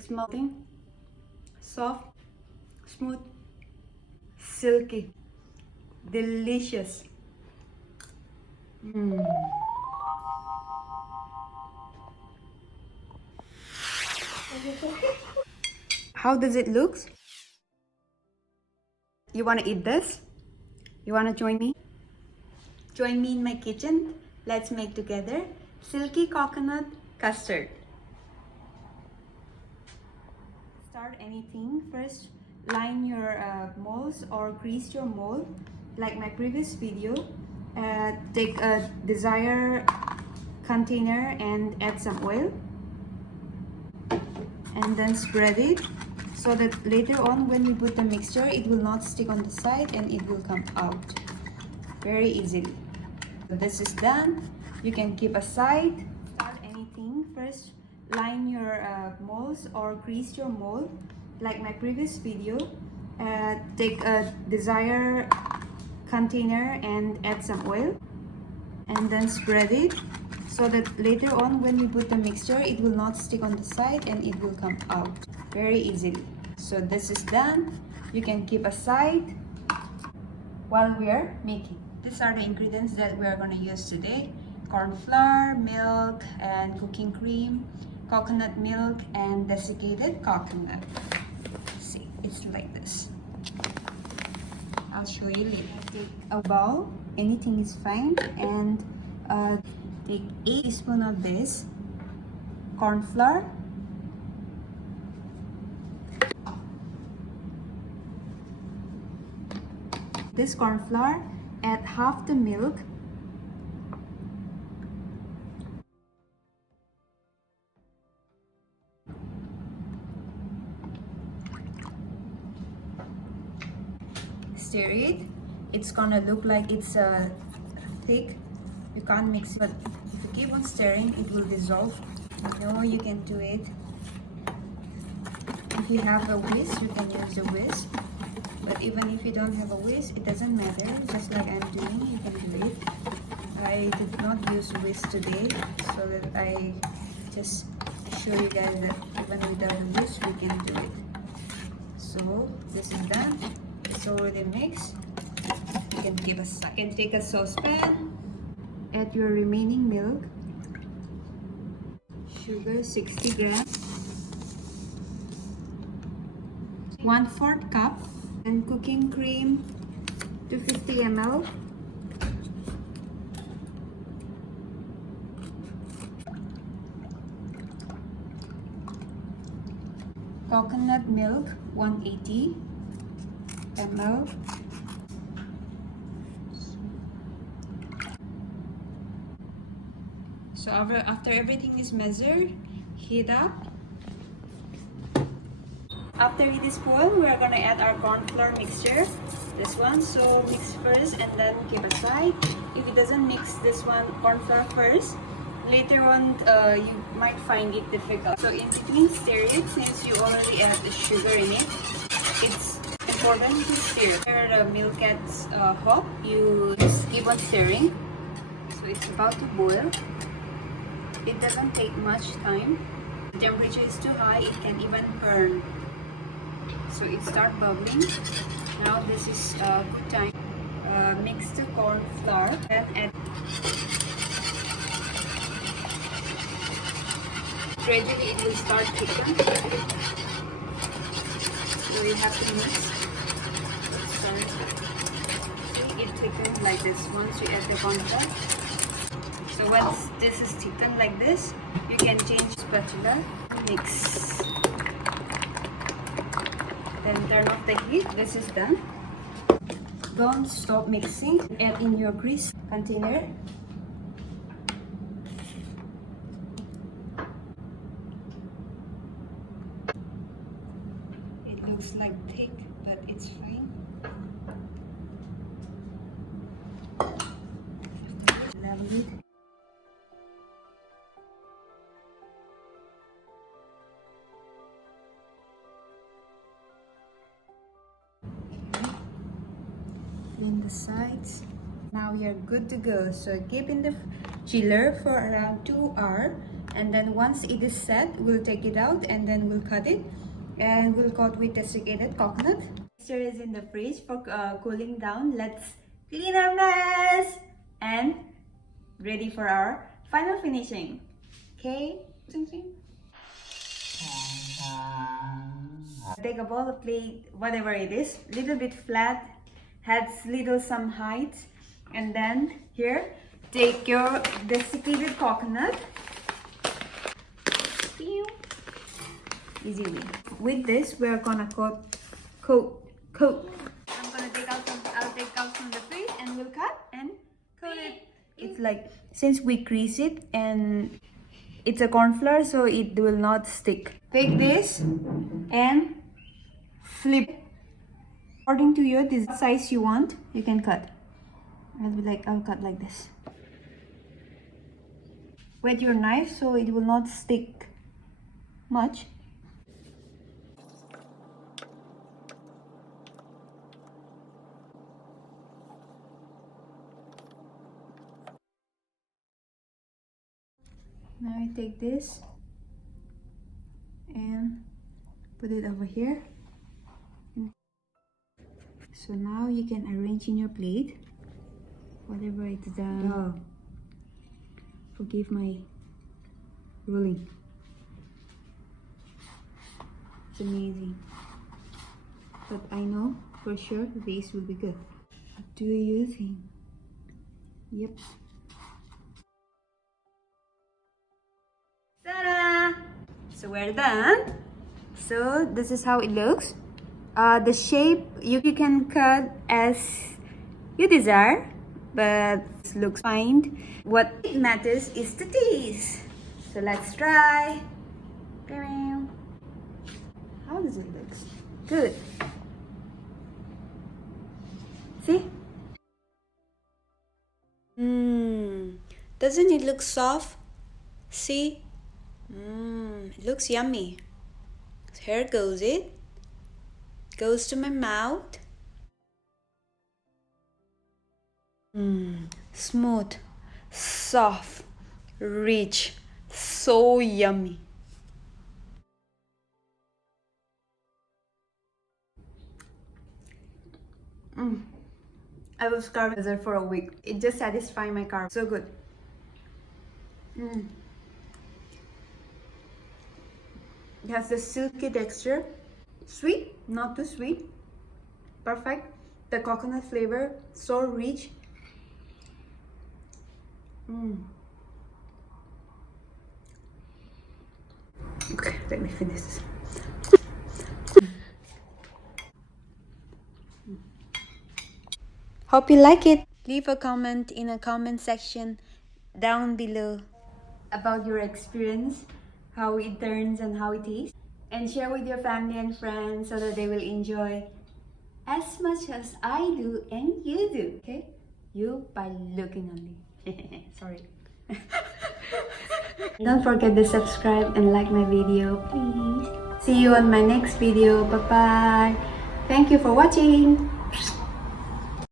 It's melting, soft, smooth, silky, delicious. How does it look? You want to eat this? You want to join me? Join me in my kitchen. Let's make together silky coconut custard. Start anything. First, line your molds or grease your mold. Like my previous video, take a desired container and add some oil. And then spread it so that later on when we put the mixture, it will not stick on the side and it will come out very easily. So this is done. You can keep aside. Start anything. First, line your molds or grease your mold. Like my previous video, take a desired container and add some oil. And then spread it so that later on when we put the mixture, it will not stick on the side and it will come out very easily. So this is done. You can keep aside while we are making. These are the ingredients that we are going to use today: corn flour, milk, and cooking cream, coconut milk, and desiccated coconut. See, it's like this. I'll show you later. Take a bowl, anything is fine, and take 8 teaspoons of this corn flour, add half the milk, stir it. It's gonna look like it's thick. You can't mix it, but if you keep on stirring, it will dissolve. No, you can do it. If you have a whisk, you can use a whisk. But even if you don't have a whisk, it doesn't matter. Just like I'm doing, you can do it. I did not use whisk today, so that I just show you guys that even without a whisk, we can do it. So this is done. It's already mixed. You can give a second. You can take a saucepan. Add your remaining milk, sugar 60 grams, 1/4 cup, and cooking cream 250 ml, coconut milk 180 ml, so after everything is measured, heat up. After it is boiled, we are going to add our corn flour mixture, this one. So mix first and then keep aside. If it doesn't mix this one, corn flour first, later on you might find it difficult. So in between, stir it. Since you already add the sugar in it, it's important to stir. After the milk gets hot, you just keep on stirring. So it's about to boil. It doesn't take much time. The temperature is too high, it can even burn. So it starts bubbling. Now this is a good time. Mix the corn flour and add. Gradually it will start thicken. So you have to mix. See, it thickens like this once you add the corn flour. So once this is thickened like this, you can change spatula, mix. Then turn off the heat. This is done. Don't stop mixing. Add in your grease container. It looks like thick, but it's fine. Level it. Clean the sides. Now you're good to go. So keep in the chiller for around 2 hours And then once it is set, we'll take it out and then we'll cut it. And we'll coat with desiccated coconut. Mixture is in the fridge for cooling down. Let's clean our mess and ready for our final finishing. Okay? Take a bowl, a plate, whatever it is, little bit flat, has little some height, and then here, take your desiccated coconut. Easily. With this, we're gonna coat. I'm gonna take out some. I'll take out from the fridge, and we'll cut and coat it. It's like, since we grease it and it's a corn flour, so it will not stick. Take this and flip. According to your size you want, you can cut. I'll cut like this. Wet your knife so it will not stick much. Now I take this and put it over here. So now you can arrange in your plate whatever it's done. Oh, forgive my ruling. It's amazing. But I know for sure this will be good. What do you think? Yep. Ta-da! So we're done. So this is how it looks. The shape you can cut as you desire, but it looks fine. What matters is the taste. So let's try. How does it look? Good. See? Doesn't it look soft? See? It looks yummy. Here goes it. Goes to my mouth. Smooth, soft, rich, so yummy. I will starve dessert for a week. It just satisfies my carb. So good. It has the silky texture. Sweet, not too sweet. Perfect. The coconut flavor, so rich. Okay, let me finish this. Hope you like it. Leave a comment in a comment section down below about your experience, how it turns and how it tastes. And share with your family and friends so that they will enjoy as much as I do and you do. Okay? You by looking only. Sorry. Don't forget to subscribe and like my video, please. See you on my next video. Bye bye. Thank you for watching.